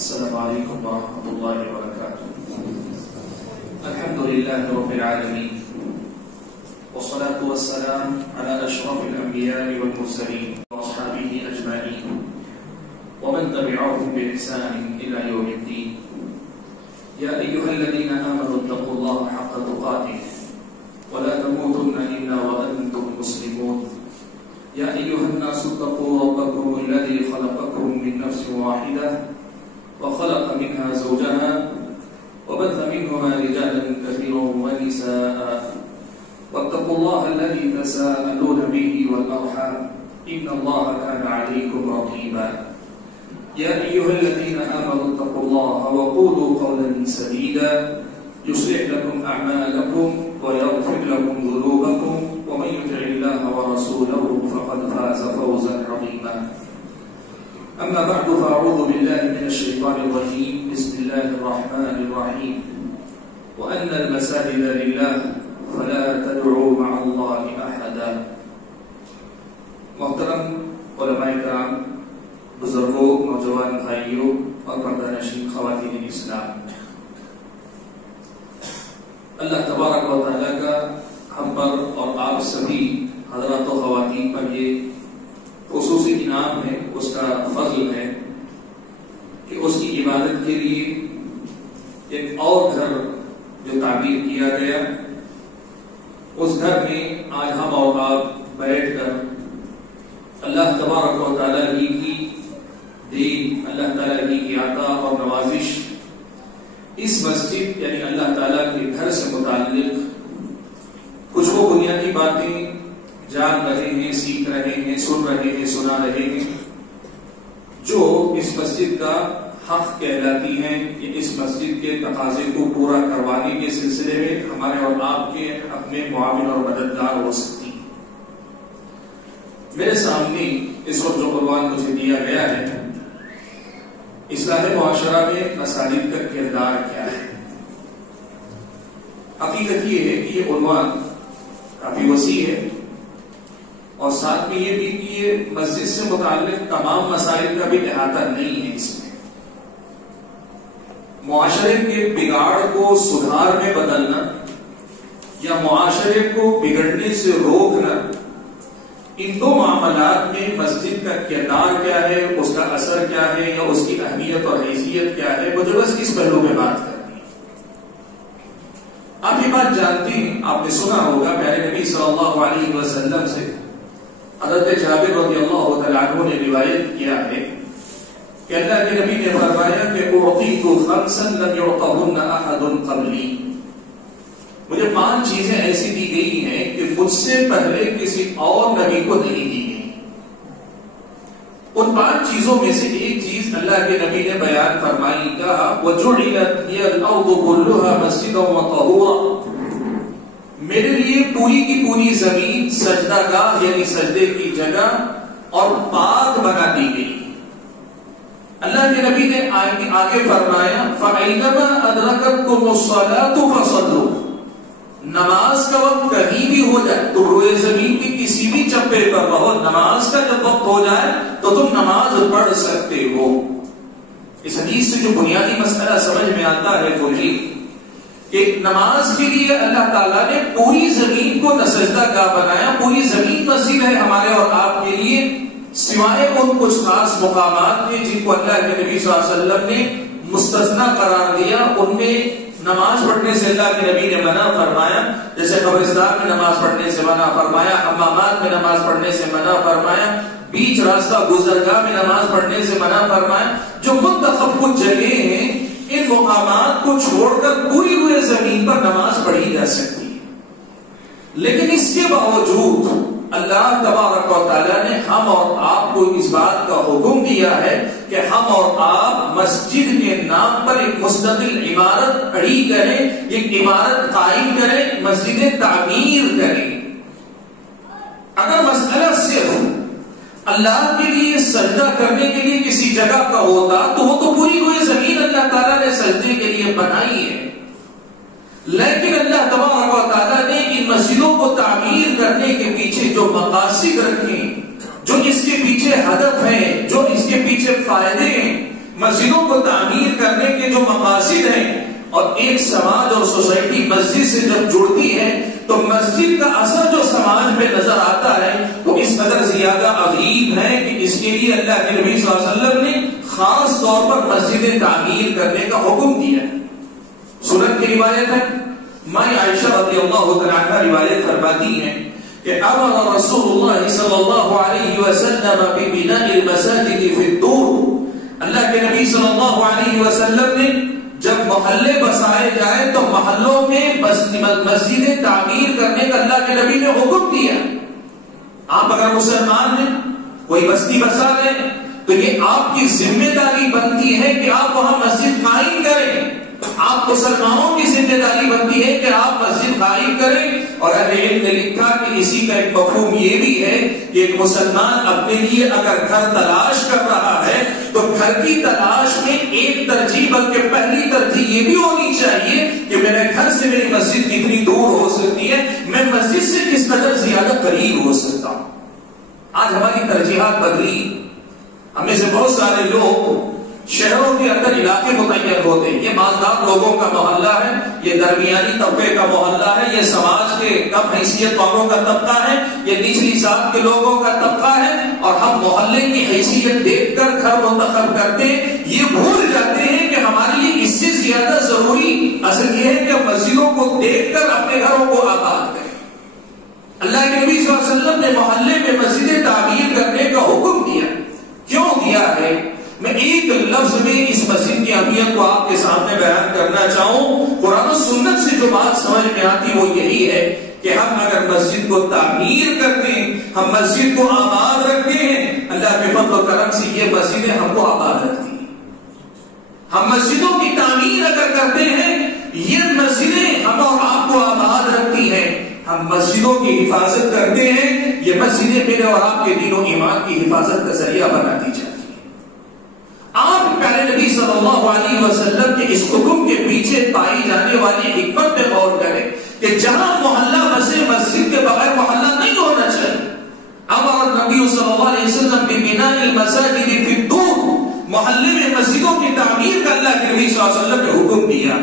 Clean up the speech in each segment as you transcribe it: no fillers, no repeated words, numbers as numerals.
السلام عليكم ورحمة الله وبركاته. الحمد لله رب العالمين، والصلاة والسلام على أشرف الأنبياء والمرسلين وأصحابه أجمعين ومن تبعهم بإحسان إلى يوم الدين. يا أيها الذين آمنوا اتقوا الله حق تقاته ولا تموتن إلا وأنتم مسلمون. يا أيها الناس اتقوا ربكم الذي خلقكم من نفس واحدة وخلق منها زوجها وبث منهما رجالا كثيرا ونساء واتقوا الله الذي تساءلون به والأرحام إن الله كان عليكم رقيبا. يا أيها الذين آمنوا اتقوا الله وقولوا قولا سديدا يصلح لكم أعمالكم ويغفر لكم ذنوبكم ومن يطع الله ورسوله فقد فاز فوزا عظيما. أما بعد فأعوذ بالله من الشيطان الرجيم. بسم الله الرحمن الرحيم. وأن المساجد لله فلا تدعوا مع الله أحدا. محترم علماء کرام، بزرگوں، نوجوان بھائیوں اور پردہ نشین خواتین اسلام، اللہ تبارک و تعالیٰ کا ہم پر اور آپ سبھی حضرات و خواتین پر یہ خصوصی انعام ہے، اس کا فضل ہے کہ اس کی عبادت کے لیے ایک اور گھر جو تعمیر کیا گیا، اس گھر میں آج ہم اور آپ بیٹھ کر اللہ تبارک و تعالیٰ ہی کی دین، اللہ تعالیٰ ہی کی عطا اور نوازش اس مسجد یعنی اللہ تعالیٰ کے گھر سے متعلق کچھ وہ بنیادی باتیں جان رہے ہیں، سیکھ رہے ہیں، سن رہے ہیں، سنا رہے ہیں، جو اس مسجد کا حق کہلاتی ہیں، یہ اس مسجد کے تقاضے کو پورا کروانے کے سلسلے میں ہمارے اور آپ کے حق میں معاون اور مددگار ہو سکتی ہیں۔ میرے سامنے اس وقت جو عنوان مجھے دیا گیا ہے، اصلاح معاشرہ میں مساجد کا کردار کیا ہے۔ حقیقت یہ ہے کہ یہ عنوان کافی وسیع ہے اور ساتھ میں یہ بھی کہ یہ مسجد سے متعلق تمام مسائل کا بھی احاطہ نہیں ہے۔ اس میں معاشرے کے بگاڑ کو سدھار میں بدلنا یا معاشرے کو بگڑنے سے روکنا، ان دو معاملات میں مسجد کا کردار کیا ہے، اس کا اثر کیا ہے یا اس کی اہمیت اور حیثیت کیا ہے، مجھے بس اس پہلو میں بات کرنی ہے۔ آپ یہ بات جانتے ہیں، آپ نے سنا ہوگا پیارے نبی صلی اللہ علیہ وسلم سے حضرت جابر رضی اللہ تعالیٰ عنہ نے روایت کیا ہے کہ اللہ کے نبی نے فرمایا کہ اعطیت خمسا لم یعطہن احد قبلی، مجھے 5 چیزیں ایسی دی گئی ہیں کہ مجھ سے پہلے کسی اور نبی کو نہیں دی گئی۔ ان 5 چیزوں میں سے ایک چیز اللہ کے نبی نے بیان فرمائی، کہا وَجُعِلَتْ هِيَ الْأَرْضُ كُلُّهَا مَسْجِدًا وَطَهُورًا، میرے لیے پوری کی پوری زمین سجدہ گاہ یعنی سجدے کی جگہ اور پاک بنا دی گئی۔ اللہ کے نبی نے آگے فرمایا فَأَيْنَمَا أَدْرَكَتْكُمُ الصَّلَاةُ فَصَلُّوا، نماز کا وقت کہیں بھی ہو جائے، تم روئے زمین کے کسی بھی چپے پر رہو، نماز کا جب وقت ہو جائے تو تم نماز پڑھ سکتے ہو۔ اس حدیث سے جو بنیادی مسئلہ سمجھ میں آتا ہے وہ یہ کہ نماز کے لیے اللہ تعالیٰ نے پوری زمین کو سجدہ گاہ بنایا، پوری زمین مسجد ہے ہمارے اور آپ کے لیے، سوائے ان کچھ خاص مقامات میں جن کو اللہ کے نبی صلی اللہ علیہ وسلم نے مستثنی قرار دیا، ان میں نماز پڑھنے سے اللہ کے نبی نے منع فرمایا، جیسے قبرستان میں نماز پڑھنے سے منع فرمایا، حمامات میں نماز پڑھنے سے منع فرمایا، بیچ راستہ گزرگاہ میں نماز پڑھنے سے منع فرمایا۔ جو منتخب کچھ جگہ ہیں، ان مقامات کو چھوڑ کر پوری ہوئے زمین پر نماز پڑھی جا سکتی ہے، لیکن اس کے باوجود اللہ تبارک و تعالیٰ نے ہم اور آپ کو اس بات کا حکم دیا ہے کہ ہم اور آپ مسجد کے نام پر ایک مستقل عمارت کھڑی کریں، ایک عمارت قائم کریں، مسجدیں تعمیر کریں۔ اگر مسئلہ صرف اللہ کے لیے سجدہ کرنے کے لیے کسی جگہ کا ہوتا تو وہ تو پوری ہوئی زمین اللہ تعالیٰ نے سجدے کے لیے بنائی ہے، لیکن اللہ تبارک و تعالیٰ نے ان مسجدوں کو تعمیر کرنے کے پیچھے جو مقاصد رکھے، جو اس کے پیچھے ہدف ہیں، جو اس کے پیچھے فائدے ہیں، مسجدوں کو تعمیر کرنے کے جو مقاصد ہیں، اور ایک سماج اور سوسائٹی مسجد سے جب جڑتی ہے تو مسجد کا اثر جو سماج میں نظر آتا ہے وہ اس قدر زیادہ عظیم ہے کہ اس کے لیے اللہ کے نبی صلی اللہ علیہ وسلم نے خاص طور پر مسجدیں تعمیر کرنے کا حکم دیا. سنن کی روایت ہے، ماں عائشہ رضی اللہ تعالی عنہا روایت فرماتی ہیں کہ امر رسول اللہ صلی اللہ علیہ وسلم ببناء المساجد فی الدور. اللہ کے نبی صلی اللہ علیہ وسلم نے جب محلے بسائے جائے تو محلوں میں مسجدیں تعمیر کرنے کا اللہ کے نبی نے حکم دیا. آپ اگر مسلمان ہیں، کوئی بستی بسا رہے ہیں، تو یہ آپ کی ذمہ داری بنتی ہے کہ آپ وہاں مسجد قائم کریں. آپ مسلمانوں کی ذمہ داری بنتی ہے کہ آپ مسجد قائم کریں. اور اہل علم نے لکھا کہ اسی کا ایک مفہوم یہ بھی ہے کہ ایک مسلمان اپنے لیے اگر گھر تلاش کر رہا ہے تو گھر کی تلاش میں ایک ترجیح بلکہ پہلی ترجیح یہ بھی ہونی چاہیے کہ میرے گھر سے میری مسجد کتنی دور ہو سکتی ہے، میں مسجد سے کس قدر زیادہ قریب ہو سکتا ہوں. آج ہماری ترجیحات بدلی. ہمیں سے بہت سارے لوگ شہروں کے اندر علاقے متعین ہوتے ہیں. یہ مالدار لوگوں کا محلہ ہے، یہ درمیانی طبقے کا محلہ ہے، یہ سماج کے کم حیثیت والوں کا طبقہ ہے، یہ نچلی ذات کے لوگوں کا طبقہ ہے، اور ہم محلے کی حیثیت دیکھ کر گھر منتخب کرتے ہیں. یہ بھول جاتے ہیں کہ ہمارے لیے اس سے زیادہ ضروری اصل یہ ہے کہ مسجدوں کو دیکھ کر اپنے گھروں کو آباد کریں. اللہ کے نبی صلی اللہ علیہ وسلم نے محلے میں مسجدیں تعمیر کرنے کا حکم دیا. کیوں دیا ہے؟ میں ایک لفظ میں اس مسجد کی اہمیت کو آپ کے سامنے بیان کرنا چاہوں. قرآن و سنت سے جو بات سمجھ میں آتی وہ یہی ہے کہ ہم اگر مسجد کو تعمیر کرتے ہیں، ہم مسجد کو آباد رکھتے ہیں، اللہ کے فضل و کرم سے یہ مسجدیں ہم کو آباد رکھتی ہیں. ہم مسجدوں کی تعمیر اگر کرتے ہیں، یہ مسجدیں ہم اور آپ کو آباد رکھتی ہیں. ہم مسجدوں کی حفاظت کرتے ہیں، یہ مسجدیں میرے اور آپ کے دین و ایمان کی حفاظت کا ذریعہ بناتی جاتی ہیں. آپ پیارے نبی صلی اللہ علیہ وسلم کے اس حکم کے پیچھے پائی جانے والی حکمت پہ غور کریں کہ جہاں محلہ بسے مسجد کے بغیر محلہ نہیں ہونا چاہیے. امر نبی صلی اللہ علیہ وسلم ببناء المساجد فی الدور. محلے میں مسجدوں کی تعمیر کا اللہ کے نبی صلی اللہ علیہ وسلم نے حکم دیا.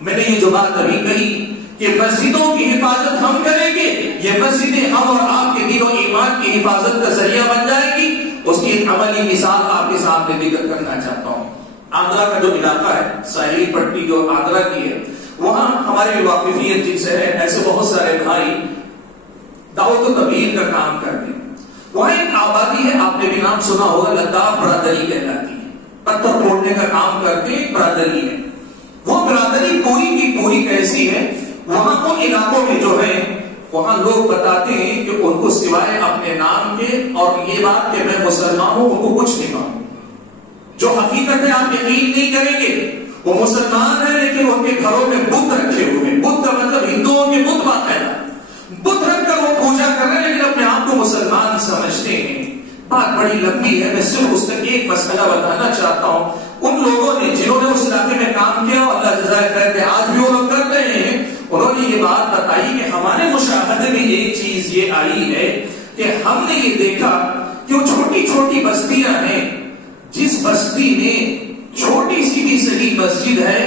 میں نے یہ جو بات ابھی کہی کہ مسجدوں کی حفاظت ہم کریں گے، یہ مسجدیں ہم اور آپ کے دین و ایمان کی حفاظت کا ذریعہ بن جائے گی. اس کی ایک عملی مثال آپ کے سامنے ذکر کرنا چاہتا ہوں. آندھرا کا جو علاقہ ہے، ساحلی پٹی جو آندھرا کی ہے، وہاں ہماری واقفیت جن سے ہے، ایسے بہت سارے بھائی دعوت و تبلیغ کا کام کرتے ہیں. وہاں ایک آبادی ہے، آپ نے بھی نام سنا ہوگا، لداخ برادری کہلاتی ہے. پتھر توڑنے کا کام کرتے ایک برادری ہے. وہ برادری پوری کی پوری کیسی ہے، وہاں کو علاقوں میں جو ہے وہاں لوگ بتاتے ہیں کہ ان کو سوائے اپنے نام کے اور یہ بات کہ میں مسلمان ہوں، ان کو کچھ نہیں معلوم. جو حقیقت ہے آپ یقین نہیں کریں گے، وہ مسلمان ہیں لیکن ان کے گھروں میں بت رکھے ہوئے. بت کا مطلب ہندوؤں کے بت باقاعدہ بت رکھ کر وہ پوجا کر رہے ہیں لیکن اپنے آپ کو مسلمان سمجھتے ہیں. بات بڑی لمبی ہے، میں صرف اس کا ایک مسئلہ بتانا چاہتا ہوں. ان لوگوں نے جنہوں نے اس علاقے میں کام کیا، اللہ جزائے خیر دے، آج بھی وہ لوگ کر رہے ہیں، انہوں نے یہ بات بتائی کہ ہمارے مشاہدے میں ایک چیز یہ آئی ہے کہ ہم نے یہ دیکھا کہ وہ چھوٹی چھوٹی بستیاں ہیں، جس بستی میں چھوٹی سی بھی صحیح مسجد ہے،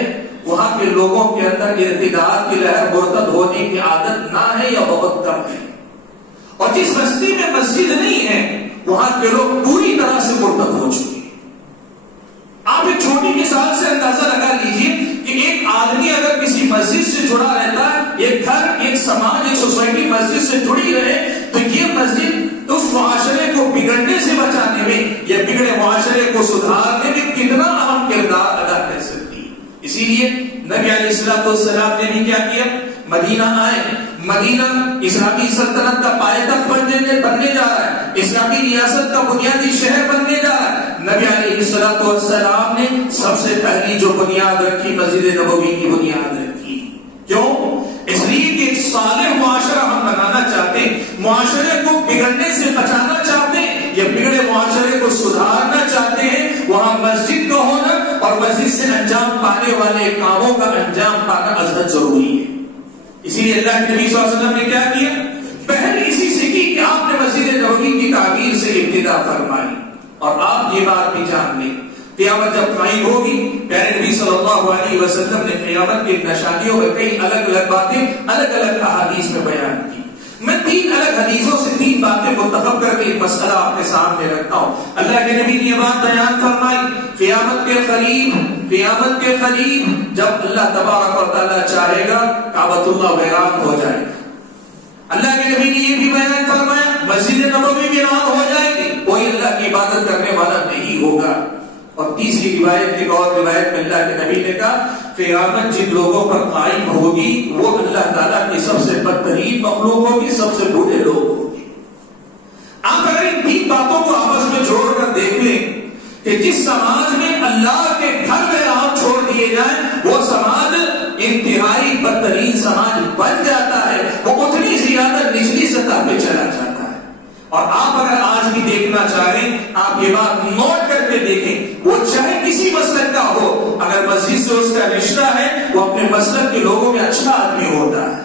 وہاں کے لوگوں کے اندر ارتداد کی لہر مرتد ہونے کی عادت نہ ہے یا بہت کم ہے. اور جس بستی میں مسجد نہیں ہے، وہاں کے لوگ پوری طرح سے مرتد ہو چکے. آپ ایک چھوٹی مثال سے اندازہ لگا لیجئے کہ ایک آدمی اگر کسی مسجد سے جڑا رہتا ہے، ایک گھر، ایک سماج، ایک سوسائٹی مسجد سے جڑی رہے، تو یہ مسجد اس معاشرے کو بگڑنے سے بچانے میں یا بگڑے معاشرے کو سدھارنے میں کتنا اہم کردار ادا کر سکتی ہے. اسی لیے نبی علیہ السلام نے بھی کیا کیا، مدینہ آئے. مدینہ اسلامی سلطنت کا پائیدار بننے جا رہا ہے، اسلامی ریاست کا بنیادی شہر بننے جا رہا ہے. نبی علیہ السلام نے سب سے پہلی جو بنیاد رکھی، مسجد نبوی کی بنیاد رکھی. کیوں؟ اس لیے کہ ایک صالح معاشرہ ہم بنانا چاہتے ہیں، معاشرے کو بگڑنے سے بچانا چاہتے ہیں یا بگڑے معاشرے کو سدھارنا چاہتے ہیں. وہاں مسجد کا ہونا اور مسجد سے انجام پانے والے کاموں کا انجام پانا ازحد ضروری ہے. اسی لیے اللہ کے نبی صلی اللہ علیہ وسلم نے کیا کیا، پہل اسی سے کی کہ آپ نے مسجد نبوی کی تعمیر سے ابتدا فرمائی. اور آپ یہ بات بھی جان لیں، قیامت جب قائم ہوگی، پیارے نبی صلی اللہ علیہ وسلم نے قیامت کی نشانیوں میں کئی الگ الگ باتیں الگ الگ احادیث میں بیان کی. میں 3 الگ حدیثوں سے 3 باتیں منتخب کر کے ایک مسئلہ آپ کے سامنے رکھتا ہوں. اللہ کے نبی نے یہ بات بیان فرمائی، قیامت کے قریب جب اللہ تبارک و تعالیٰ چاہے گا کعبۃ اللہ ویران ہو جائے گا. اللہ کے نبی نے یہ بھی بیان فرمایا مسجد نبوی ویران ہو جائے گی، کوئی اللہ کی عبادت کرنے والا نہیں ہوگا. اور تیسری روایت، ایک اور روایت میں اللہ کے نبی نے کہا قیامت جن لوگوں پر قائم ہوگی وہ اللہ تعالیٰ کی سب سے بدترین مخلوق ہوگی، سب سے برے لوگ ہوگی. آپ اگر ان 3 باتوں کو آپس میں جوڑ کر دیکھ لیں کہ جس سماج میں اللہ کے گھر میں آپ چھوڑ دیے جائیں وہ سماج انتہائی بدترین سماج بن جاتا ہے، وہ اتنی زیادہ نچلی سطح پہ چلا جاتا ہے. اور آپ اگر آج بھی دیکھنا چاہیں، آپ یہ بات نوٹ کر کے دیکھیں، وہ چاہے کسی مسلک کا ہو، اگر مسجد سے اس کا رشتہ ہے وہ اپنے مسلک کے لوگوں میں اچھا آدمی ہوتا ہے.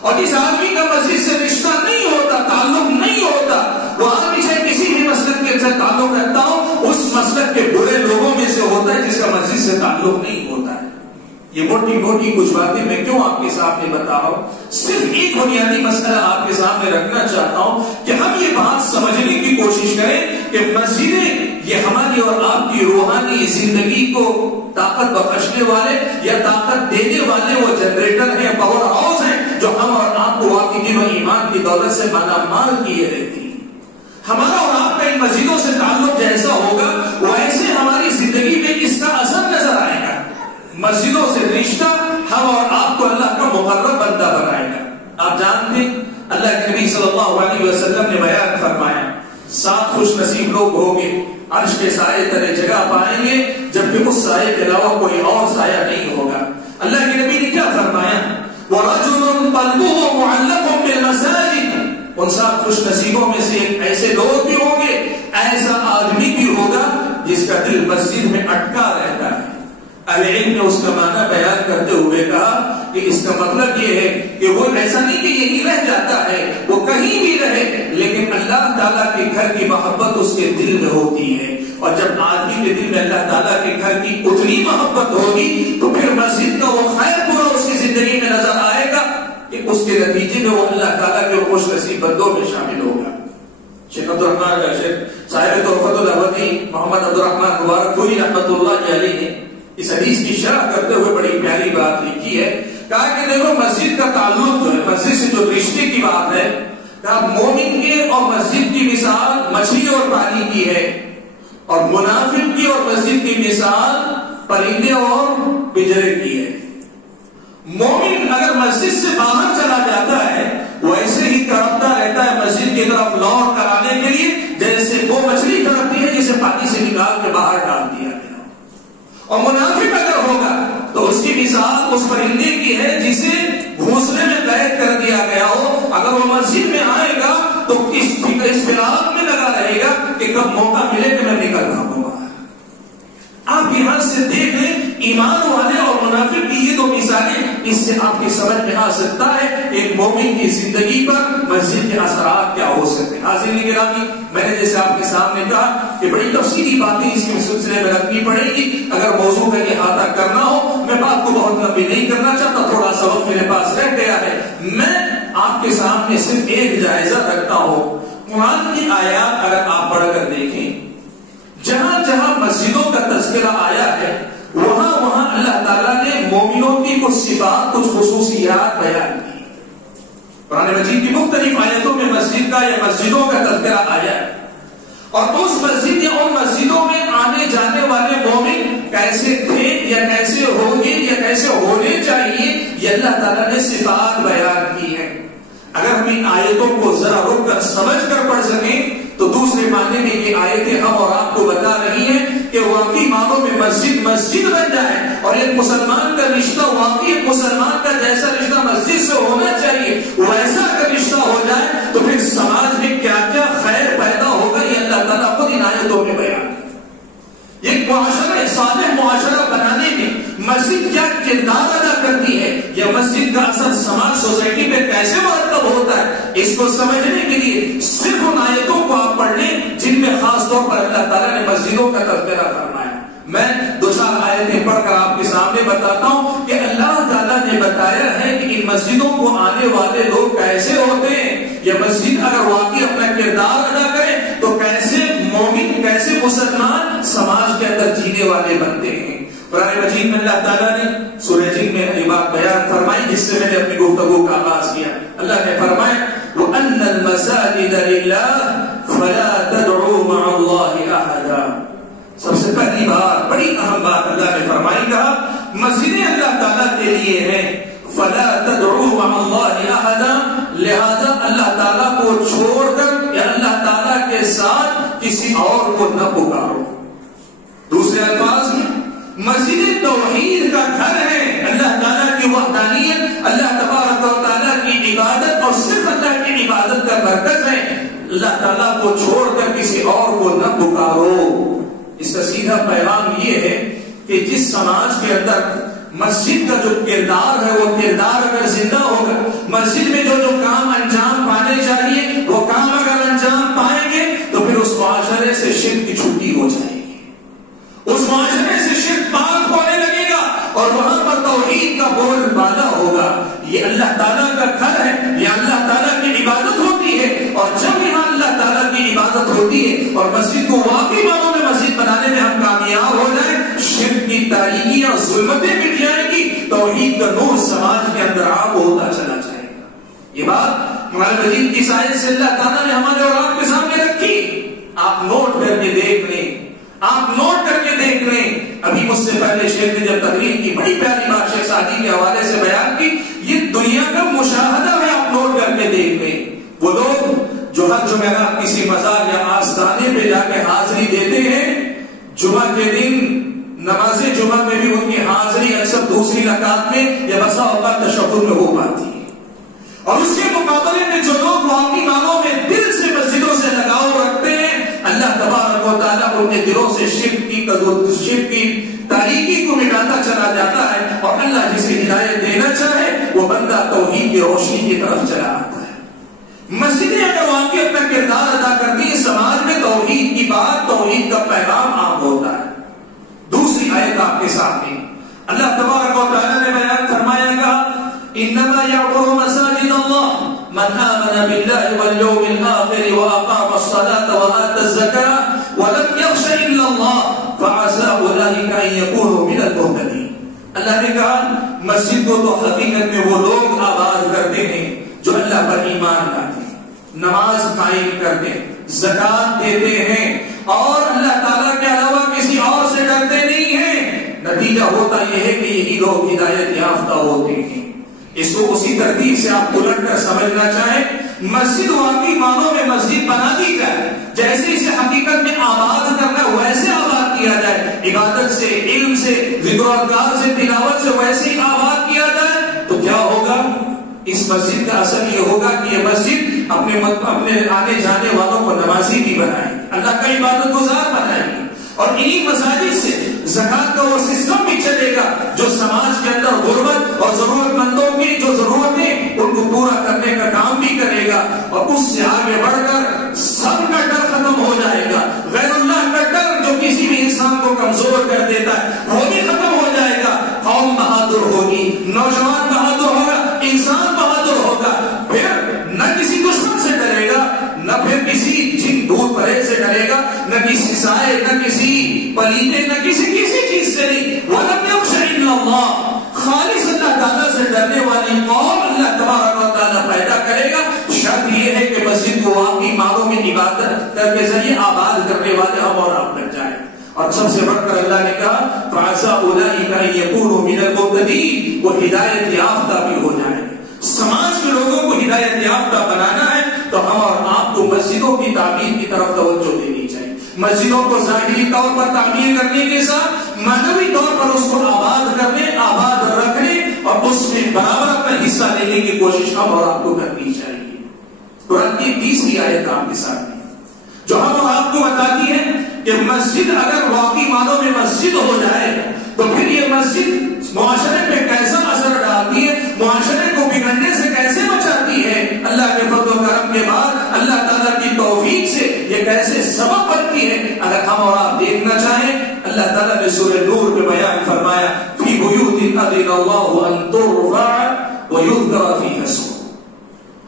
اور جس آدمی کا مسجد سے رشتہ نہیں ہوتا، تعلق نہیں ہوتا، وہ آدمی چاہے کسی بھی مسلک کے ساتھ تعلق رکھتا ہو، اس مسلک کے برے لوگوں میں سے ہوتا ہے جس کا مسجد سے تعلق نہیں ہوتا ہے. یہ موٹی موٹی کچھ باتیں میں کیوں آپ کے سامنے بتا رہا ہوں؟ صرف ایک بنیادی مسئلہ آپ کے سامنے رکھنا چاہتا ہوں کہ ہم یہ بات سمجھنے کی کوشش کریں کہ مسجدیں یہ ہماری اور آپ کی روحانی زندگی کو طاقت بخشنے والے یا طاقت دینے والے وہ جنریٹر ہیں، پاور ہاؤس ہیں جو ہم اور آپ کو واقعی دین و ایمان کی دولت سے مالا مال کیے رہتی ہیں. ہمارا اور آپ کا ان مسجدوں سے تعلق جیسا ہوگا ویسے ہماری زندگی میں اس کا اثر نظر آئے گا. مسجدوں سے رشتہ ہم اور آپ کو اللہ کا مقرب بندہ بنائے گا. آپ جانتے اللہ کے نبی صلی اللہ علیہ وسلم نے بیان فرمایا 7 خوش نصیب لوگ ہوں گے عرش کے سائے تلے جگہ پائیں گے جبکہ اس سائے کے علاوہ کوئی اور سایہ نہیں ہوگا. اللہ کے نبی نے کیا فرمایا؟ وَرَجُلٌ قَلْبُهُ مُعَلَّقٌ بِالْمَسَاجِدِ. ان 7 خوش نصیبوں میں سے ایسے لوگ بھی ہوں گے، ایسا آدمی بھی ہوگا جس کا دل مسجد میں اٹکا رہتا ہے. اہل علم نے اس کا معنی بیان کرتے ہوئے کہا کہ اس کا مطلب یہ ہے کہ وہ ایسا نہیں کہ یہی رہ جاتا ہے، وہ کہیں بھی رہے لیکن اللہ تعالیٰ کے گھر کی محبت اس کے دل میں ہوتی ہے. اور جب آدمی کے دل میں اللہ تعالیٰ کے گھر کی اتنی محبت ہوگی تو پھر مسجد کا وہ خیر پورا اس کی زندگی میں نظر آئے گا کہ اس کے نتیجے میں وہ اللہ تعالیٰ کے خوش نصیب بندوں میں شامل ہوگا. شیخ عبد الرحمان شیخ صاحب تحفۃ الابدی محمد عبد الرحمان مبارک پوری رحمۃ اللہ علیہ نے اس حدیث کی شرح کرتے ہوئے بڑی پیاری بات لکھی ہے. کہا کہ دیکھو مسجد کا تعلق جو ہے، مسجد سے جو رشتے کی بات ہے، کہا مومن کے اور مسجد کی مثال مچھلی اور پانی کی ہے، اور منافق کی اور مسجد کی مثال پرندے اور پنجرے کی ہے. مومن اگر مسجد سے باہر چلا جاتا ہے وہ ایسے ہی تڑپتا رہتا ہے مسجد کی طرف لوٹ کر آنے کے لیے جیسے وہ مچھلی تڑپتی ہے جسے پانی سے نکال کے باہر ڈال دیا گیا. اور منافق اگر ہوگا تو اس کی مثال اس پرندے کی ہے جسے گھونسلے میں قید کر دیا گیا ہو. اگر وہ مسجد میں آئے گا تو اس فراق میں لگا رہے گا کہ کب موقع ملے کہ میں نکل بھاگوں گا. آپ یہاں سے دیکھ لیں ایمان والے اور منافق کی یہ 2 مثالیں، اس سے آپ کی سمجھ میں آ سکتا ہے ایک مومن کی زندگی پر مسجد کے اثرات کیا ہو سکتے ہیں. حاضرین گرامی، میں نے جیسے آپ کے سامنے کہا کہ بڑی تفصیلی باتیں اس کے سلسلے میں رکھنی پڑے گی. اگر موضوع کا احاطہ کرنا ہو، میں بات کو بہت لمبی نہیں کرنا چاہتا، تھوڑا سا وقت میرے پاس رہ گیا ہے. میں آپ کے سامنے صرف ایک جائزہ رکھتا ہوں. قرآن کی آیات اگر آپ پڑھ کر دیکھیں، جہاں جہاں مسجدوں کا تذکرہ آیا ہے وہاں وہاں اللہ تعالیٰ نے مومنوں کی کچھ صفات، کچھ خصوصیات بیان کی. قرآن مجید کی مختلف آیتوں میں مسجد کا یا مسجدوں کا تذکرہ آیا ہے، اور اس مسجد یا ان مسجدوں میں آنے جانے والے مومن کیسے تھے یا کیسے ہوں گے یا کیسے ہونے چاہیے، یہ اللہ تعالیٰ نے صفات بیان کی ہے. اگر ہم ان آیتوں کو ذرا رک کر سمجھ کر پڑھ سکیں تو دوسرے معنی میں یہ آیتیں ہم اور آپ کو بتا رہی ہیں کہ واقعی معنوں میں مسجد مسجد بن جائے اور ایک مسلمان کا رشتہ واقعی ایک مسلمان کا جیسا رشتہ مسجد سے ہونا چاہیے ویسا اگر رشتہ ہو جائے تو پھر سماج میں کیا کیا خیر پیدا ہوگا یہ اللہ تعالیٰ خود ان آیتوں میں بیان. ایک معاشرہ صالح معاشرہ بنانے میں مسجد کیا کردار ادا کرتی ہے یا مسجد کا اثر سماج سوسائٹی میں کیسے مرتب ہوتا ہے، اس کو سمجھنے کے لیے صرف ان آیتوں کو آپ پڑھ لیں جن میں خاص طور پر اللہ تعالیٰ نے مسجدوں کا تذکرہ فرمایا. میں 2-4 آیتیں پڑھ کر آپ کے سامنے بتاتا ہوں کہ اللہ تعالیٰ نے بتایا ہے کہ ان مسجدوں کو آنے والے لوگ کیسے ہوتے ہیں. یہ مسجد اگر واقعی اپنا کردار ادا کرے تو کیسے مومن، کیسے مسلمان سماج کے اندر جینے والے بنتے ہیں. قرآن مجید میں اللہ تعالیٰ نے سورہ جن میں یہ بات بیان فرمائی جس سے میں نے اپنی گفتگو کا آغاز کیا. اللہ نے فرمایا وَأَنَّ الْمَسَاجِدَ لِلَّهِ فَلَا تَدْعُوا مَعَ اللَّهِ أَحَدًا. سب سے پہلی بات، بڑی اہم بات اللہ نے فرمائی، کہا مسجدیں اللہ تعالیٰ کے لیے ہیں. فَلَا تَدْعُوا مَعَ اللَّهِ أَحَدًا، لہذا اللہ تعالیٰ کو چھوڑ کر یا اللہ تعالیٰ کے ساتھ کسی اور کو نہ پکارو. دوسرے الفاظ میں مسجد توحید کا گھر ہے. اللہ تعالیٰ کی وحدانیت، اللہ تبارک و تعالیٰ کی عبادت اور صرف اللہ کی عبادت کا مرکز ہے. اللہ تعالیٰ کو چھوڑ کر کسی اور کو نہ پکارو. اس کا سیدھا پیغام یہ ہے کہ جس سماج کے اندر مسجد کا جو کردار ہے وہ کردار اگر زندہ ہوگا، مسجد میں جو کام انجام پانے چاہیے وہ کام اگر انجام پائیں گے تو پھر اس معاشرے سے شرک کی چھٹی ہو جائے گی، اس معاشرے سے شرک پاک ہونے لگے گا اور وہاں پر توحید کا بول بالا ہوگا. یہ اللہ تعالیٰ کا گھر ہے، یہ اللہ تعالیٰ کی عبادت ہوتی ہے، اور جب یہاں اللہ تعالیٰ کی عبادت ہوتی ہے اور مسجد کو واقعی معنوں میں مسجد بنانے میں ہم کامیاب ہو جائیں، شرک کی تاریکی اور ظلمتیں مٹ جائیں گی، توحید کا نور سماج کے اندر عام ہوتا چلا جائے گا. یہ بات قرآن مجید کی آیت سے اللہ تعالیٰ نے ہمارے اور آپ کے سامنے رکھی. آپ نوٹ کر کے دیکھ لیں، آپ نوٹ کر کے دیکھ لیں. ابھی مجھ سے پہلے شیخ نے جب تقریر کی بڑی پیاری بات شیخ سعدی کے حوالے سے بیان کی، یہ دنیا کا مشاہدہ ہے. آپ نوٹ کر کے دیکھ لیں، وہ لوگ جو ہر جمعرات کسی مزار یا آستانے پہ جا کے حاضری دیتے ہیں، جمعہ کے دن نماز جمعہ میں بھی ان کی حاضری اکثر دوسری رکعت میں یا بسا اوقات تشہد میں ہو پاتی ہے. اور اس کے مقابلے میں جو لوگ واقعی معنوں میں دل سے مسجدوں سے لگاؤ رکھتے ہیں، اللہ تبارک و تعالیٰ ان کے دلوں سے شرک کی تاریکی کو مٹاتا چلا جاتا ہے، اور اللہ جسے ہدایت دینا چاہے وہ بندہ توحید کی روشنی کی طرف چلا آتا ہے. مسجدیں اگر واقعی اپنا کردار ادا کرتی ہیں، سماج میں توحید کی بات، توحید کا پیغام عام ہوتا ہے. دوسری آیت آپ کے سامنے اللہ تبارک و تعالیٰ نے بیان فرمایا گا انما يعمر مساجد الله من آمن بالله واليوم الآخر وأقام الصلاة وآتى الزكاة ولم يخش إلا الله فعسى أولئك أن يكونوا من المهتدين. اللہ نے کہا مسجد کو تو حقیقت میں وہ لوگ آباد کرتے ہیں جو اللہ پر ایمان لاتے ہیں، نماز قائم کرتے ہیں، زکات دیتے ہیں اور اللہ تعالیٰ کے علاوہ کسی اور سے ڈرتے نہیں ہیں. نتیجہ ہوتا یہ ہے کہ یہی لوگ ہدایت یافتہ ہوتے ہیں. اس کو اسی ترتیب سے آپ الٹ کر سمجھنا چاہیں، مسجد واقعی معنوں میں مسجد بنا دی جائے، جیسے اسے حقیقت میں آباد کرنا ہے ویسے آباد کیا جائے، عبادت سے، علم سے، ذکر و اذکار سے، تلاوت سے ویسے ہی آباد کیا جائے تو کیا ہوگا؟ اس مسجد کا اثر یہ ہوگا کہ یہ مسجد اپنے آنے جانے والوں کو نمازی بھی بنائے، اللہ کا عبادت گزار بنائے گی، اور انہی مساجد سے زکات کا وہ سسٹم بھی چلے گا جو سماج کے اندر غربت اور ضرورت مندوں کی جو ضرورتیں ان کو پورا کرنے کا کام بھی کرے گا. اور اس سے آگے بڑھ کر سب کا ڈر ختم ہو جائے گا، غیر اللہ کا ڈر جو کسی بھی انسان کو کمزور کر دیتا ہے وہ بھی ختم ہو جائے گا. قوم بہادر ہوگی، نوجوان بہادر ہوگا، انسان بہادر ہوگا، پھر نہ کسی دشمن سے ڈرے گا، نہ پھر کسی جن بھوت پریت سے ڈرے گا، نہ کسی سائے، نہ کسی پلیتے، نہ کسی چیز سے نہیں. وَلَمْ يَخْشَ إِلَّا اللَّهُ، خالص اللہ تعالیٰ سے ڈرنے والی قوم اللہ تبارک و تعالیٰ پیدا کرے گا. شرط یہ ہے کہ مسجد کو واقعی معنوں میں عبادت کے ذریعے آباد کرنے والے ہم اور آپ بن جائیں. اور سب سے بڑھ کر اللہ نے کہا فَعَسَىٰ أُولَٰئِكَ أَن يَكُونُوا مِنَ الْمُهْتَدِينَ، وہ ہدایت یافتہ بھی ہو جائیں. سماج کے لوگوں کو ہدایت یافتہ بنانا ہے تو ہم اور آپ کو مسجدوں کی تعمیر کی طرف توجہ دینی چاہیے. مسجدوں کو ظاہری طور پر تعمیر کرنے کے ساتھ معنوی طور پر اس کو آباد کرنے، آباد رکھنے اور اس میں برابر اپنا حصہ لینے کی کوشش ہم اور آپ کو کرنی چاہیے. قرآن کی تیسری آیت آپ کے سامنے جو ہم اور آپ کو بتاتی ہے کہ مسجد اگر واقعی معنوں میں مسجد ہو جائے تو پھر یہ مسجد معاشرے پہ کیسا اثر ڈالتی ہے، معاشرے کو بگڑنے سے کیسے بچاتی ہے. اللہ کے فضل و کرم کے بعد اللہ تعالیٰ کی توفیق سے یہ کیسے سبب بنتی ہے. اگر ہم اور آپ دیکھنا چاہیں، اللہ تعالیٰ نے سورہ نور میں بیان فرمایا فی بیوت اذن اللہ ان ترفع ویذکر فیہا اسمہ.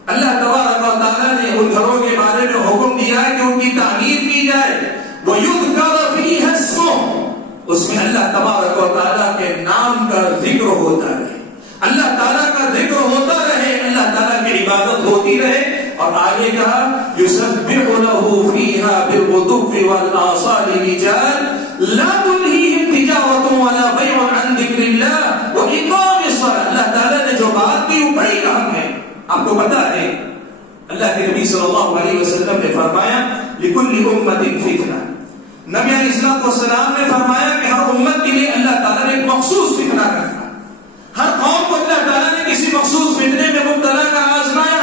اللہ تبارک و تعالیٰ نے ان گھروں کے بارے میں حکم دیا ہے کہ ان کی تعمیر کی جائے. ویذکر فیہا اسمہ، اس میں اللہ تبارک و تعالیٰ کے نام کا ذکر ہوتا رہے، اللہ تعالیٰ کا ذکر ہوتا رہے، اللہ تعالیٰ کی عبادت ہوتی رہے. اور آگے کہا یسبح له فیہا بالغدو والآصال رجال لا تلہیہم تجارۃ ولا بیع عن ذکر اللہ وإقام الصلاۃ. اللہ تعالیٰ نے جو بات کی وہ بڑی اہم ہے. آپ کو پتا ہے اللہ کے نبی صلی اللہ علیہ وسلم نے فرمایا لکل امت فتنہ. نبی علیہ السلام نے فرمایا کہ ہر امت کے لیے اللہ تعالیٰ نے ایک مخصوص فتنہ رکھا. ہر قوم کو اللہ تعالیٰ نے کسی مخصوص فتنے میں مبتلا کر آزمایا.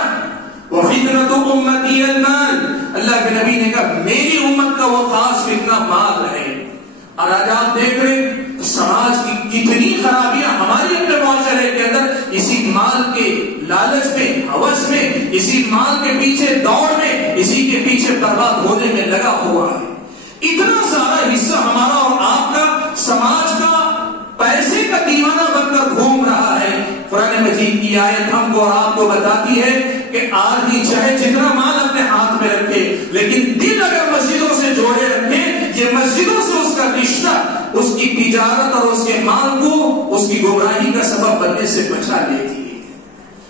وفتنۃ امتی المال، اللہ کے نبی نے کہا میری امت کا وہ خاص فتنہ مال ہے. اور آج آپ دیکھ رہے سماج کی کتنی خرابیاں ہماری اپنے معاشرے کے اندر اسی مال کے لالچ میں، ہوس میں، اسی مال کے پیچھے دوڑ میں، اسی کے پیچھے برباد ہونے میں لگا ہوا ہے. اتنا سارا حصہ ہمارا اور آپ کا سماج کا پیسے کا دیوانہ بن کر گھوم رہا ہے. قرآن مجید کی آیت ہم کو اور آپ کو بتاتی ہے کہ آدمی چاہے جتنا مال اپنے ہاتھ میں رکھے، لیکن دل اگر مسجدوں سے جوڑے رکھے، یہ مسجدوں سے اس کا رشتہ، اس کی تجارت اور اس کے مال کو اس کی گمراہی کا سبب بننے سے بچا لیتی ہے.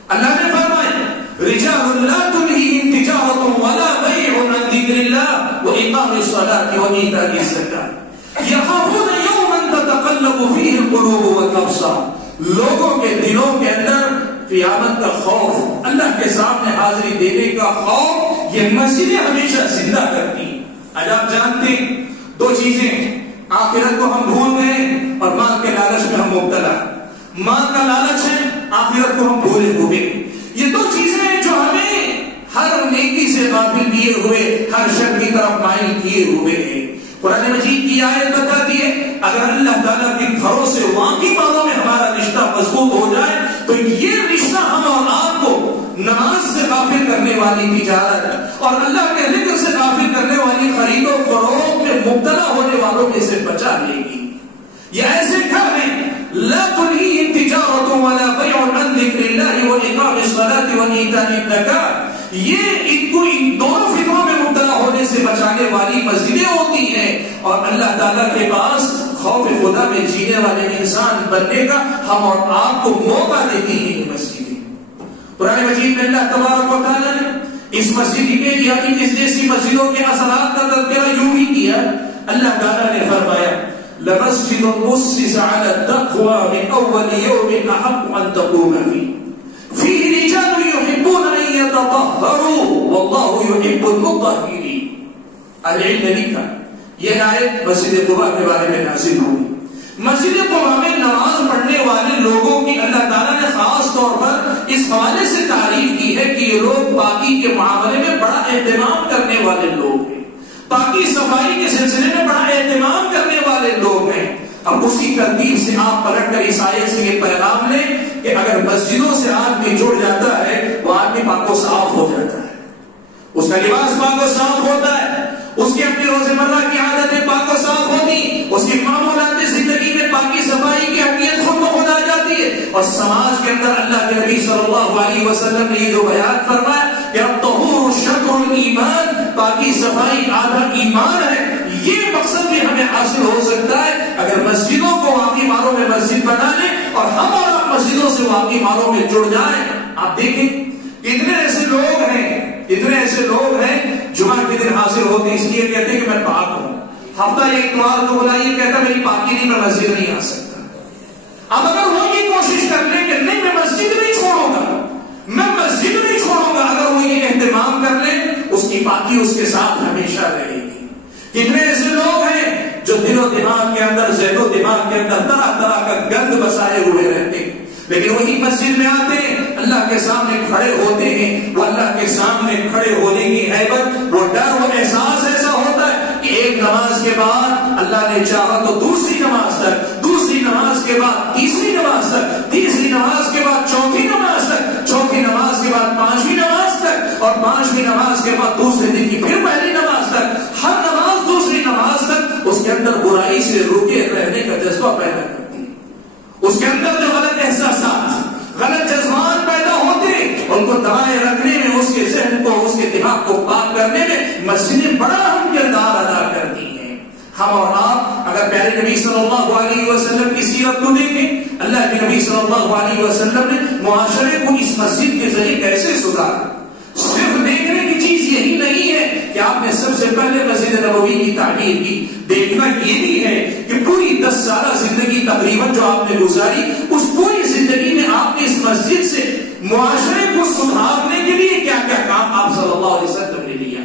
اللہ نے فرمایا رجال لا تلہیہم تجارۃ ولا بیع عن ذکر اللہ وإقام الصلاۃ وإیتاء الزکاۃ یخافون یوما تتقلب فیہ القلوب والابصار. لوگوں کے دلوں کے اندر قیامت کا خوف، اللہ کے سامنے حاضری دینے کا خوف، یہ مسجدیں ہمیشہ زندہ کرتی ہیں. آج آپ جانتے ہیں دو چیزیں، آخرت کو ہم بھول گئے اور مال کے لالچ میں ہم مبتلا. مال کا لالچ ہے، آخرت کو ہم بھولے ہوئے. یہ دو چیزیں ہیں جو ہمیں ہر نیکی سے غافل کیے ہوئے، ہر شر کی طرف مائل کیے ہوئے ہیں. قرآن مجید کی آیت بتاتی ہے اگر اللہ تعالیٰ کے گھروں سے واقعی مالوں میں ہمارا رشتہ مضبوط ہو جائے تو یہ رشتہ ہم اور آپ کو نماز سے غافل کرنے والی تجارت اور اللہ کے ذکر سے غافل کرنے والی خرید و فروخت میں مبتلا ہونے والوں میں سے بچا لے گی. یہ ایسے گھر ہیں لا تلہیہم تجارۃ ولا بیع عن ذکر اللہ وإقام الصلاۃ وإیتاء الزکاۃ. یہ ان کو ان دونوں فتنوں میں مبتلا ہونے سے بچانے والی مسجدیں ہوتی ہیں اور اللہ تعالیٰ کے پاس خوف خدا میں جینے والے انسان بننے کا ہم اور آپ کو موقع دیتی ہیں یہ مسجدیں. قرآن مجید میں اللہ تبارک و تعالیٰ نے اس مسجد کے یا اس جیسی مسجدوں کے اثرات کا تذکرہ یوں ہی کیا. اللہ تعالیٰ نے فرمایا لمسجد اسس على التقوى من اول يوم احق ان تقوم فيه رجال يحبون ان يتطهروا والله يحب المطهرين. العلم لکھا یہ آیت مسجد قباء کے بارے میں نازل ہوئی. مسجد قباء میں نماز پڑھنے والے لوگوں کی اللہ تعالیٰ نے خاص طور پر اس حوالے سے تعریف کی ہے کہ یہ لوگ پاکی کے معاملے میں بڑا اہتمام کرنے والے لوگ ہیں، پاکی صفائی کے سلسلے میں بڑا اہتمام کرنے والے لوگ ہیں. اب اسی ترتیب سے آپ پلٹ کر اس آیت سے یہ پیغام لیں کہ اگر مسجدوں سے آدمی جڑ جاتا ہے وہ آدمی پاک و صاف ہو جاتا ہے، اس کا لباس پاک و صاف ہوتا ہے، اس کی اپنی روزمرہ کی عادتیں پاک و صاف ہوتی، اس کی معمولات زندگی میں پاکی صفائی کی اہمیت خود بخود آ جاتی ہے. اور سماج کے اندر اللہ کے نبی صلی اللہ علیہ وسلم نے یہ جو بیان فرمایا کہ الطہور شطر الایمان، پاکی صفائی آدھا ایمان ہے، یہ مقصد بھی ہمیں حاصل ہو سکتا ہے اگر مسجدوں کو واقعی معنوں میں مسجد بنا لیں اور ہم اور آپ مسجدوں سے واقعی معنوں میں جڑ جائیں. آپ دیکھیں اتنے ایسے لوگ ہیں جمعہ کے دن حاصل ہوتے اس لیے کہتے ہیں کہ میں پاک ہوں، ہفتہ ایک اتوار کو بلائیے کہتا میری پاکی نہیں، میں مسجد نہیں آ سکتا. اب اگر وہ یہ کوشش کر لیں کہ نہیں میں مسجد نہیں چھوڑوں گا، اگر وہ یہ اہتمام کر لیں اس کی پاکی اس کے ساتھ ہمیشہ رہے گی. کتنے ایسے لوگ ہیں جو دل و دماغ کے اندر، ذہن و دماغ کے اندر طرح طرح کا گند بسائے ہوئے رہتے ہیں، لیکن وہی مسجد میں آتے ہیں، اللہ کے سامنے کھڑے ہوتے ہیں، وہ اللہ کے سامنے کھڑے ہونے کی ہیبت، وہ ڈر، وہ احساس ایسا ہوتا ہے کہ ایک نماز کے بعد اللہ نے چاہا تو دوسری نماز تک، دوسری نماز کے بعد تیسری نماز تک، تیسری نماز کے بعد چوتھی نماز تک، چوتھی نماز کے بعد پانچویں نماز تک، اور پانچویں نماز کے بعد دوسرے دن کی پھر پہلی نماز تک، ہر نماز دوسری نماز ہم اور آپ اگر پیارے نبی صلی اللہ علیہ وسلم کی سیرت کو دیکھیں، اللہ کے نبی صلی اللہ علیہ وسلم نے معاشرے کو اس مسجد کے ذریعے کیسے سدھارا۔ صرف دیکھنے کی چیز یہی نہیں ہے کہ آپ نے سب سے پہلے مسجد نبوی کی تعمیر کی، دیکھنا یہ بھی ہے کہ پوری 10 سالہ زندگی تقریباً جو آپ نے گزاری، اس پوری زندگی میں آپ نے اس مسجد سے معاشرے کو سدھارنے کے لیے کیا کیا کام آپ صلی اللہ علیہ وسلم نے لیا۔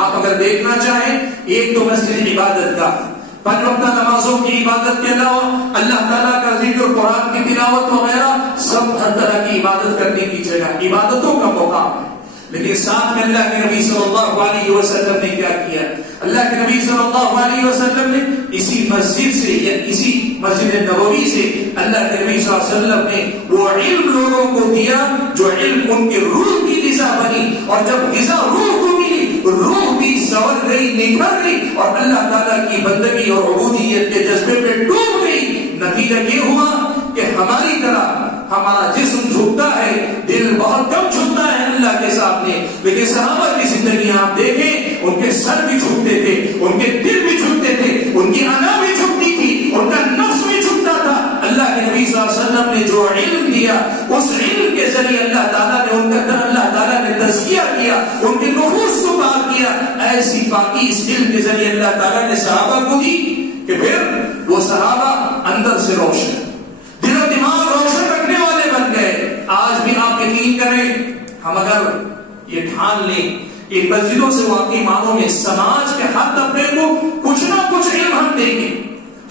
آپ اگر دیکھنا چاہیں، ایک تو مسجد عبادت کا 5 وقتہ نمازوں کی عبادت کے علاوہ اللہ تعالیٰ کا ذکر، قرآن کی تلاوت وغیرہ سب ہر طرح کی عبادت کرنے کی جگہ، عبادتوں کا مقام ہے۔ لیکن ساتھ میں اللہ کے نبی صلی اللہ علیہ وسلم نے کیا کیا؟ اللہ کے نبی صلی اللہ علیہ وسلم نے اسی مسجد سے یا اسی مسجد نبوی سے اللہ کے نبی صلی اللہ علیہ وسلم نے وہ علم لوگوں کو دیا جو علم ان کے روح کی غذا بنی، اور جب غذا روح کو ملی، روح بھی سنور گئی، نکھر گئی، اور اللہ تعالیٰ کی بندگی اور عبودیت کے جذبے پہ ڈوب گئی۔ نتیجہ یہ ہوا کہ ہماری طرح ہمارا جسم جھکتا ہے، دل بہت کم جھکتا ہے اللہ کے سامنے، لیکن صحابہ کی زندگی آپ دیکھیں، ان کے سر بھی جھکتے تھے، ان کے دل بھی جھکتے تھے، ان کی انا بھی جھکتی تھی، ان کا نفس بھی جھکتا تھا۔ اللہ کے نبی صلی اللہ علیہ وسلم نے جو علم دیا، اس علم کے ذریعے اللہ تعالیٰ نے ان کا اللہ تعالیٰ نے تزکیہ کیا، ان کے نفوس کو پاک کیا۔ ایسی پاکی اس علم کے ذریعے اللہ تعالیٰ نے صحابہ کو دی کہ پھر وہ صحابہ اندر سے روشن، دل و دماغ روشن رکھنے والے بن گئے۔ آج بھی آپ یقین کریں، ہم اگر یہ ٹھان لیں کہ مسجدوں سے واقعی معنوں میں سماج کے ہر طبقے کو کچھ نہ کچھ علم ہم دیں گے،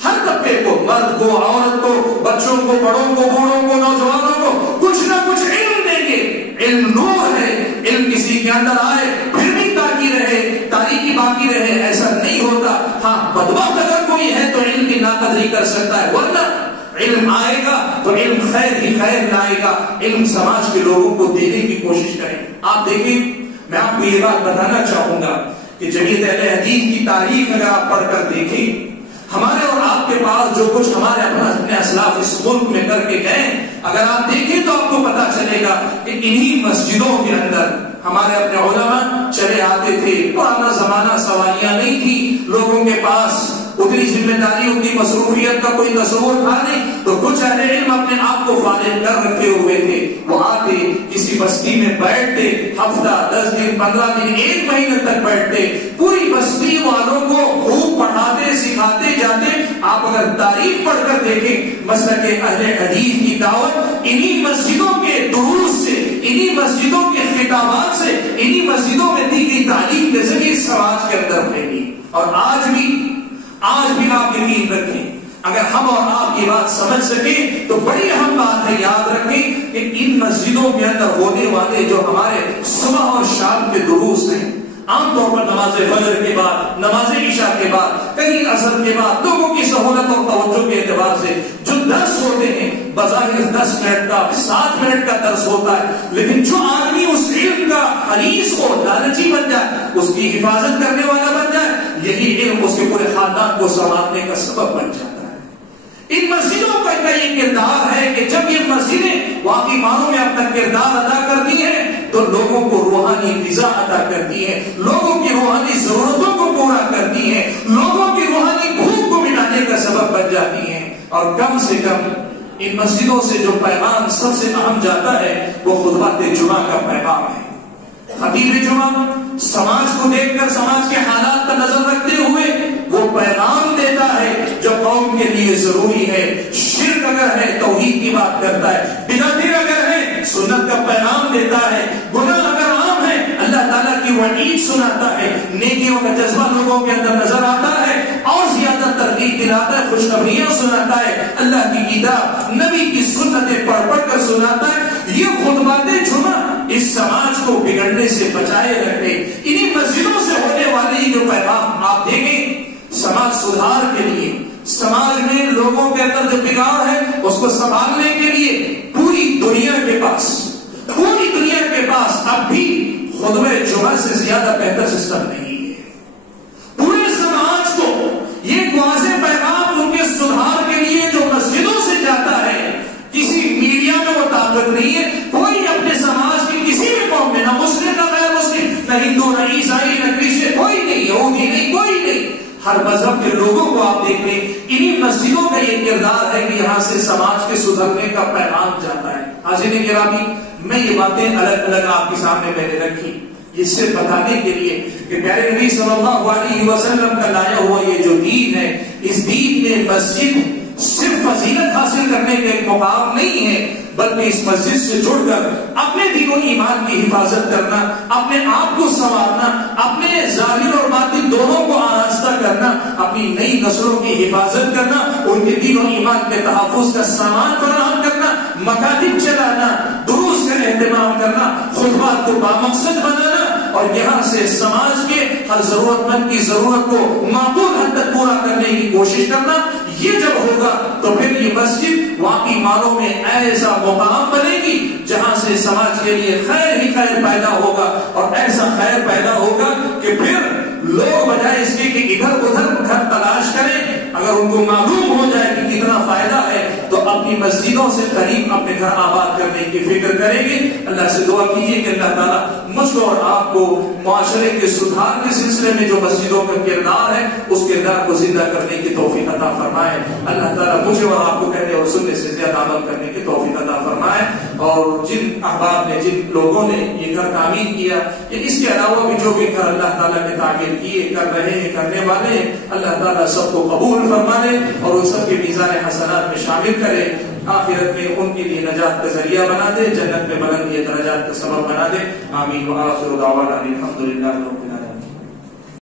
ہر طبقے کو، مرد کو، عورت کو، بچوں کو، بڑوں کو، بوڑھوں کو، نوجوانوں کو کچھ نہ کچھ علم دیں گے۔ علم نور ہے، علم کسی کے اندر آئے پھر بھی تاکی رہے، تاریکی باقی رہے، ایسا نہیں ہوتا۔ ہاں بدبخت اگر کوئی ہے تو علم کی ناقدری کر سکتا ہے، ورنہ علم آئے گا تو علم خیر ہی خیر لائے گا۔ علم سماج کے لوگوں کو دینے کی کوشش کریں۔ آپ دیکھیں، میں آپ کو یہ بات بتانا چاہوں گا کہ جمعیت اہل حدیث کی تاریخ اگر آپ پڑھ کر دیکھیں، ہمارے اور آپ کے پاس جو کچھ ہمارے اپنے اسلاف اس ملک میں کر کے گئے، اگر آپ دیکھیں تو آپ کو پتا چلے گا کہ انہی مسجدوں کے اندر ہمارے اپنے علماء چلے آتے تھے۔ پرانا زمانہ، سواریاں نہیں تھی، لوگوں کے پاس اتنی ذمہ داری، اتنی مصروفیت کا کوئی تصور تھا نہیں، تو کچھ اہل علم اپنے آپ کو فارغ کر رکھے ہوئے تھے۔ وہ آتے کسی بستی میں بیٹھتے، ہفتہ، 10 دن، 15 دن، 1 مہینے تک بیٹھتے، پوری بستی والوں کو خوب پڑھاتے، سکھاتے جاتے۔ آپ اگر تاریخ پڑھ کر دیکھیں، مسلک اہل حدیث کی دعوت انہی مسجدوں کے دروس سے، انہی مسجدوں کے خطابات سے، انہی مسجدوں میں دی گئی تعلیم کے ذریعے سماج کے اندر پھیلی۔ اور آج بھی آپ یقین رکھیں، اگر ہم اور آپ یہ بات سمجھ سکیں تو بڑی اہم بات ہے، یاد رکھیں کہ ان مسجدوں کے اندر ہونے والے جو ہمارے صبح اور شام کے دروس ہیں، عام طور پر نماز فجر کے بعد، نماز عشاء کے بعد، کہیں عصر کے بعد، لوگوں کی سہولت اور توجہ کے اعتبار سے جو درس ہوتے ہیں، بظاہر 10 منٹ کا، 7 منٹ کا درس ہوتا ہے، لیکن جو آدمی اس علم کا حریص ہو، لالچی بن جائے، اس کی حفاظت کرنے والا بن جائے، یہی علم اس کے پورے خاندان کو سنبھالنے کا سبب بن جاتا ہے۔ ان مسجدوں کا یہ کردار ہے کہ جب یہ مسجدیں واقعی معنوں میں اپنا کردار ادا کرتی ہیں تو لوگوں کو روحانی غذا عطا کرتی ہیں، لوگوں کی روحانی ضرورتوں کو پورا کرتی ہیں، لوگوں کی روحانی بھوک کو مٹانے کا سبب بن جاتی ہیں۔ اور کم سے کم ان مسجدوں سے جو پیغام سب سے اہم جاتا ہے وہ خطبات جمعہ کا پیغام ہے۔ خطیب جمعہ سماج کو دیکھ کر، سماج کے حالات کا نظر رکھتے ہوئے وہ پیغام دیتا ہے جو قوم کے لیے ضروری ہے۔ شرک اگر ہے توحید کی بات کرتا ہے، بدعتیں اگر ہے سنت کا پیغام دیتا ہے، گناہ اگر عام ہے اللہ تعالیٰ کی وعید سناتا ہے، نیکیوں کا جذبہ لوگوں کے اندر نظر آتا ہے اور زیادہ ترغیب دلاتا ہے، خوشخبریاں سناتا ہے، اللہ کی کتاب، نبی کی سنتیں پڑھ پڑھ کر سناتا ہے۔ یہ خطبات جمعہ اس سماج کو بگڑنے سے بچائے رکھے۔ انہی مسجدوں سے ہونے والے جو پیغام آپ دیکھیں، سماج سدھار کے لیے، سماج میں لوگوں کے اندر جو بگاڑ ہے اس کو سنبھالنے کے لیے پوری دنیا کے پاس اب بھی خطبہ جمعہ سے زیادہ بہتر سسٹم نہیں ہے۔ پورے سماج کو یہ واضح پیغام ان کے سدھار کے لیے جو مسجدوں سے جاتا ہے، کسی میڈیا میں وہ طاقت نہیں ہے، کوئی اپنے سماج کی کسی بھی قوم میں، نہ مسلم نہ غیر مسلم، نہ ہندو نہ عیسائی نہ کرسچن، کوئی نہیں، یہودی نہیں، کوئی نہیں، ہر مذہب کے لوگوں کو آپ دیکھ لیں، انہی مسجدوں کا یہ کردار ہے کہ یہاں سے سماج کے سدھرنے کا پیغام جاتا ہے۔ حاضرین گرامی، میں یہ باتیں الگ الگ آپ کے سامنے میں نے رکھی اس سے بتانے کے لیے کہ پیارے نبی صلی اللہ علیہ وسلم کا لایا ہوا یہ جو دین ہے، اس دین میں مسجد صرف فضیلت حاصل کرنے کا ایک مقام نہیں ہے، بلکہ اس مسجد سے جڑ کر اپنے دین و ایمان کی حفاظت کرنا، اپنے آپ کو سنوارنا، اپنے ظاہر اور باطن دونوں کو آراستہ کرنا، اپنی نئی نسلوں کی حفاظت کرنا، ان کے دین و ایمان کے تحفظ کا سامان فراہم کرنا، مکاتب چلانا، دروس کا اہتمام کرنا، خطبات کو بامقصد بنانا، اور یہاں سے سماج کے ہر ضرورت مند کی ضرورت کو معقول حد تک پورا کرنے کی کوشش کرنا، یہ جب ہوگا تو پھر یہ مسجد واقعی معنوں میں ایسا مقام بنے گی جہاں سے سماج کے لیے خیر ہی خیر پیدا ہوگا، اور ایسا خیر پیدا ہوگا کہ پھر لوگ بجائے اس کے کہ ادھر ادھر گھر تلاش کریں، اگر ان کو معلوم ہو جائے کہ کتنا فائدہ ہے تو اپنی مسجدوں سے قریب اپنے گھر آباد کرنے کی فکر کریں گے۔ اللہ سے دعا کیجیے کہ اللہ تعالیٰ مجھ کو اور آپ کو معاشرے کے سدھار کے سلسلے میں جو مسجدوں کا کردار ہے اس کردار کو زندہ کرنے کی توفیق عطا فرمائے۔ اللہ تعالیٰ مجھے اور آپ کو کہنے اور سننے سے زیادہ عمل کرنے کی توفیق عطا فرمائے، اور جن احباب نے، جن لوگوں نے یہ گھر تعمیر کیا، اس کے علاوہ بھی جو بھی گھر اللہ تعالیٰ نے تعمیر کیے، کر رہے ہیں، کرنے والے ہیں، اللہ تعالیٰ سب کو قبول فرما لے اور ان سب کے میزان حسنات میں شامل کرے، آخرت میں ان کے لیے نجات کا ذریعہ بنا دے، جنت میں بلندی درجات کا سبب بنا دے۔ آمین۔ وآخر دعوانا الحمدللہ رب العالمین۔